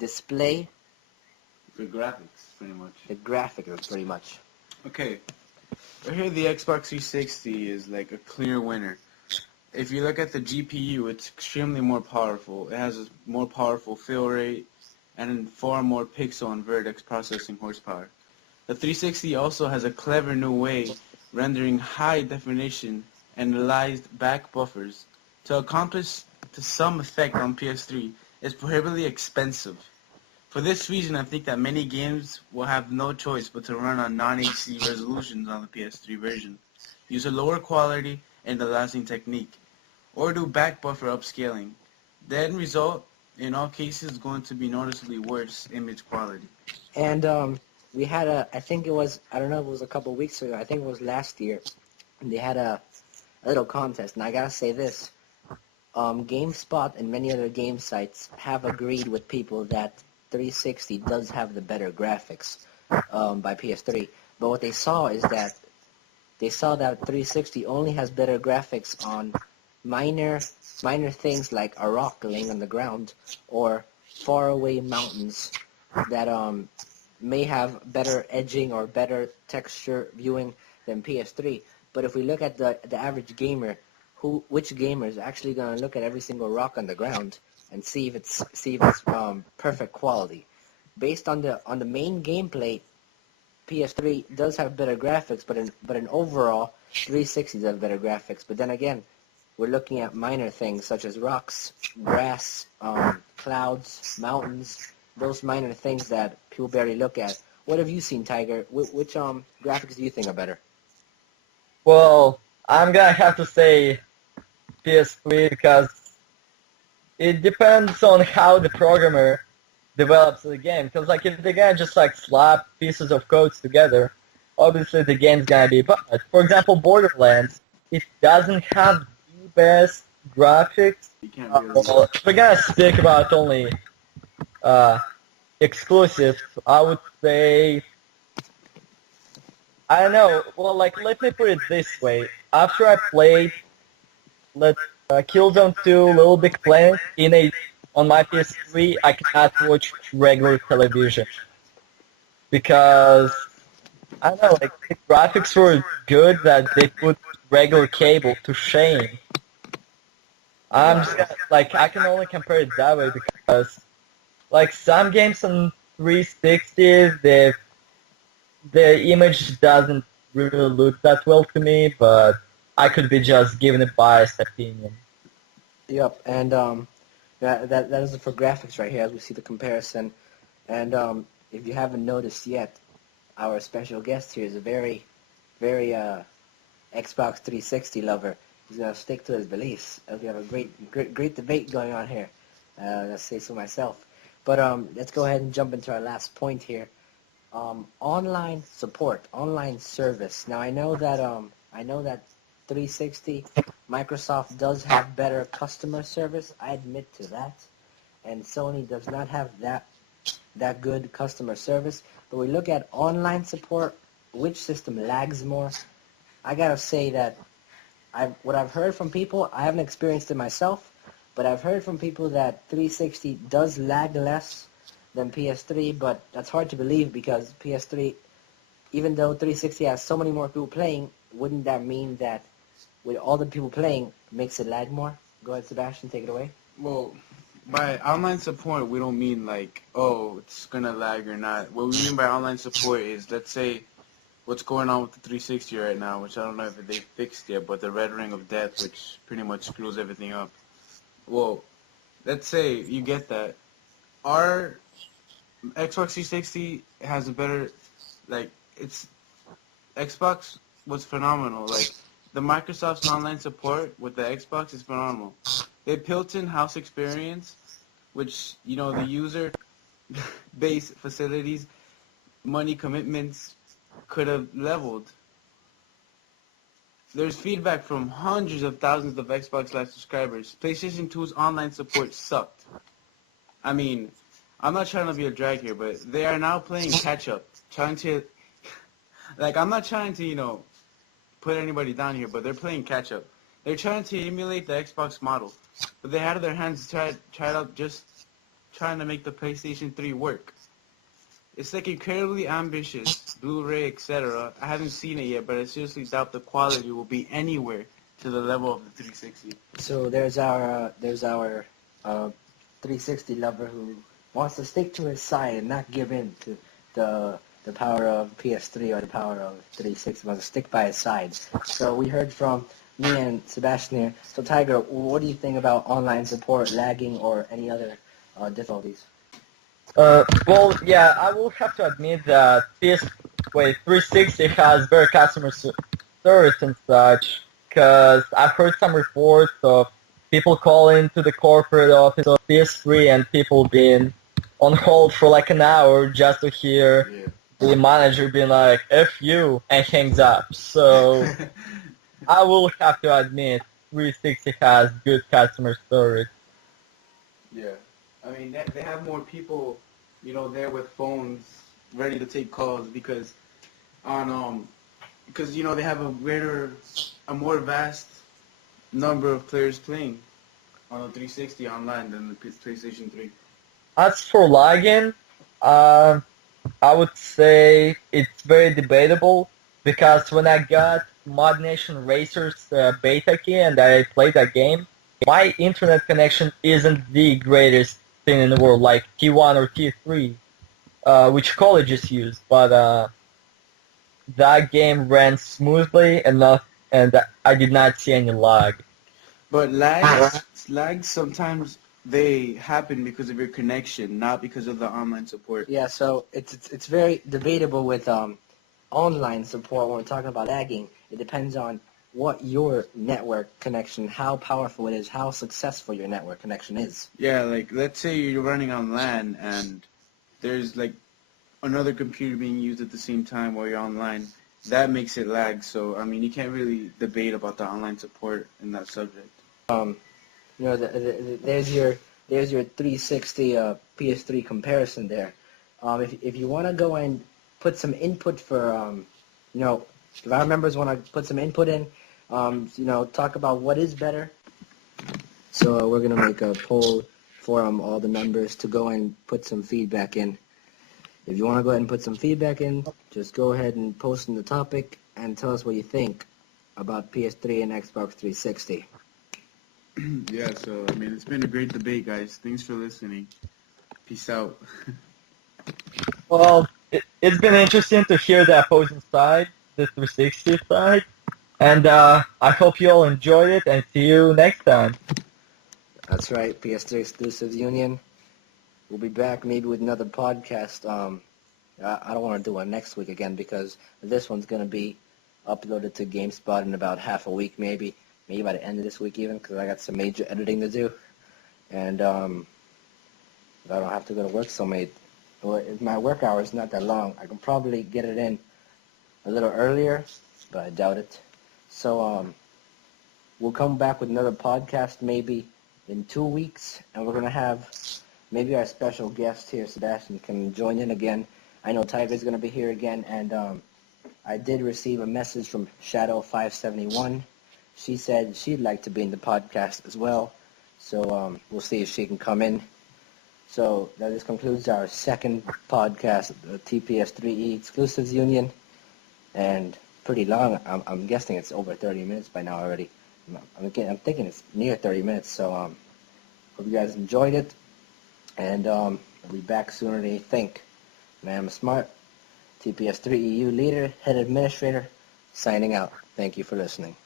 display. The graphics, pretty much. The graphics, pretty much. Okay. Right here, the Xbox 360 is like a clear winner. If you look at the GPU, it's extremely more powerful. It has a more powerful fill rate and far more pixel and vertex processing horsepower. The 360 also has a clever new way rendering high definition and annualized back buffers. To accomplish to some effect on PS3 is prohibitively expensive. For this reason, I think that many games will have no choice but to run on non-HD resolutions on the PS3 version, use a lower quality and aliasing technique, or do back buffer upscaling. The end result, in all cases, is going to be noticeably worse image quality. And we had I think it was, I don't know if it was a couple weeks ago, I think it was last year, and they had a little contest, and I gotta say this, GameSpot and many other game sites have agreed with people that 360 does have the better graphics by PS3, but what they saw is that they saw that 360 only has better graphics on minor things like a rock laying on the ground or faraway mountains that may have better edging or better texture viewing than PS3. But if we look at the average gamer, which gamer is actually going to look at every single rock on the ground and see if it's perfect quality? Based on the main gameplay, PS3 does have better graphics, but in overall, 360 does have better graphics. But then again, we're looking at minor things such as rocks, grass, clouds, mountains, those minor things that people barely look at. What have you seen, Tiger? Which graphics do you think are better? Well, I'm gonna have to say PS3 because it depends on how the programmer develops the game. Because like if they're gonna just like slap pieces of codes together, obviously the game's gonna be bad. For example, Borderlands, it doesn't have the best graphics. Well, if we're gonna speak about only exclusives, I would say, I don't know. Well, like let me put it this way: after I played Killzone 2, Little Big Planet on my PS3, I cannot watch regular television because I don't know, like the graphics were good that they put regular cable to shame. I'm just gonna, like I can only compare it that way because like some games on 360, the image doesn't really look that well to me, but I could be just giving a biased opinion. Yep, and that is it for graphics right here as we see the comparison. And if you haven't noticed yet, our special guest here is a very Xbox 360 lover. He's gonna stick to his beliefs. We have a great debate going on here. Let's say so myself. But let's go ahead and jump into our last point here. Online support, online service. Now I know that 360, Microsoft does have better customer service. I admit to that, and Sony does not have that good customer service. But we look at online support, which system lags more? I gotta say that what I've heard from people, I haven't experienced it myself, but I've heard from people that 360 does lag less than PS3, but that's hard to believe because PS3, even though 360 has so many more people playing, wouldn't that mean that with all the people playing, makes it lag more? Go ahead, Sebastian, take it away. Well, by online support, we don't mean like, oh, it's going to lag or not. What we mean by online support is, let's say, what's going on with the 360 right now, which I don't know if they fixed yet, but the red ring of death, which pretty much screws everything up. Well, let's say you get that. Our Xbox 360 has a better, like, it's, Xbox was phenomenal. Like, the Microsoft's online support with the Xbox is phenomenal. They built in house experience, which, you know, the user base facilities, money commitments could have leveled. There's feedback from hundreds of thousands of Xbox Live subscribers. PlayStation 2's online support sucked. I mean, I'm not trying to be a drag here, but they are now playing catch-up. Trying to, like, I'm not trying to, you know, put anybody down here, but they're playing catch-up. They're trying to emulate the Xbox model, but they had their hands tried out just trying to make the PlayStation 3 work. It's like incredibly ambitious, Blu-ray, etc. I haven't seen it yet, but I seriously doubt the quality will be anywhere to the level of the 360. So there's our 360 lover who wants to stick to his side and not give in to the power of PS3 or the power of 360. Wants to stick by his side. So we heard from me and Sebastian here. So Tiger, what do you think about online support, lagging, or any other difficulties? Well, yeah, I will have to admit that 360 has better customer service and such, because I've heard some reports of people calling to the corporate office of PS3 and people being on hold for like an hour just to hear the manager being like, F you, and hangs up. So I will have to admit 360 has good customer service. Yeah. I mean, they have more people, there with phones ready to take calls because they have a more vast number of players playing on the 360 online than the PlayStation 3. As for lagging, I would say it's very debatable because when I got Mod Nation Racer's beta key and I played that game, my internet connection isn't the greatest thing in the world, like T1 or T3, which colleges use, but that game ran smoothly enough, and I did not see any lag. But lags sometimes they happen because of your connection, not because of the online support. Yeah, so it's very debatable with online support when we're talking about lagging. It depends on what your network connection, how powerful it is, how successful your network connection is. Yeah, like let's say you're running on LAN and there's like another computer being used at the same time while you're online. That makes it lag. So I mean, you can't really debate about the online support in that subject. There's your 360 PS3 comparison there. If you want to go and put some input for if our members want to put some input in, talk about what is better. So we're gonna make a poll for all the members to go and put some feedback in. If you want to go ahead and put some feedback in, just go ahead and post in the topic and tell us what you think about PS3 and Xbox 360. Yeah, so I mean, it's been a great debate, guys. Thanks for listening. Peace out. Well, it's been interesting to hear the opposing side, the 360 side, and I hope you all enjoyed it, and see you next time. That's right, PS3 Exclusives Union. We'll be back maybe with another podcast. I don't want to do one next week again because this one's going to be uploaded to GameSpot in about half a week maybe by the end of this week even, because I got some major editing to do. And I don't have to go to work so late. Well, if my work hour is not that long, I can probably get it in a little earlier, but I doubt it. So we'll come back with another podcast maybe in 2 weeks, and we're going to have maybe our special guest here, Sebastian, can join in again. I know Tiger's going to be here again, and I did receive a message from Shadow571. She said she'd like to be in the podcast as well, so we'll see if she can come in. So this concludes our second podcast, the TPS3E Exclusives Union, and pretty long. I'm guessing it's over 30 minutes by now already. I'm thinking it's near 30 minutes, so hope you guys enjoyed it, and I'll be back sooner than you think. maniamsmart, TPS3EU leader, head administrator, signing out. Thank you for listening.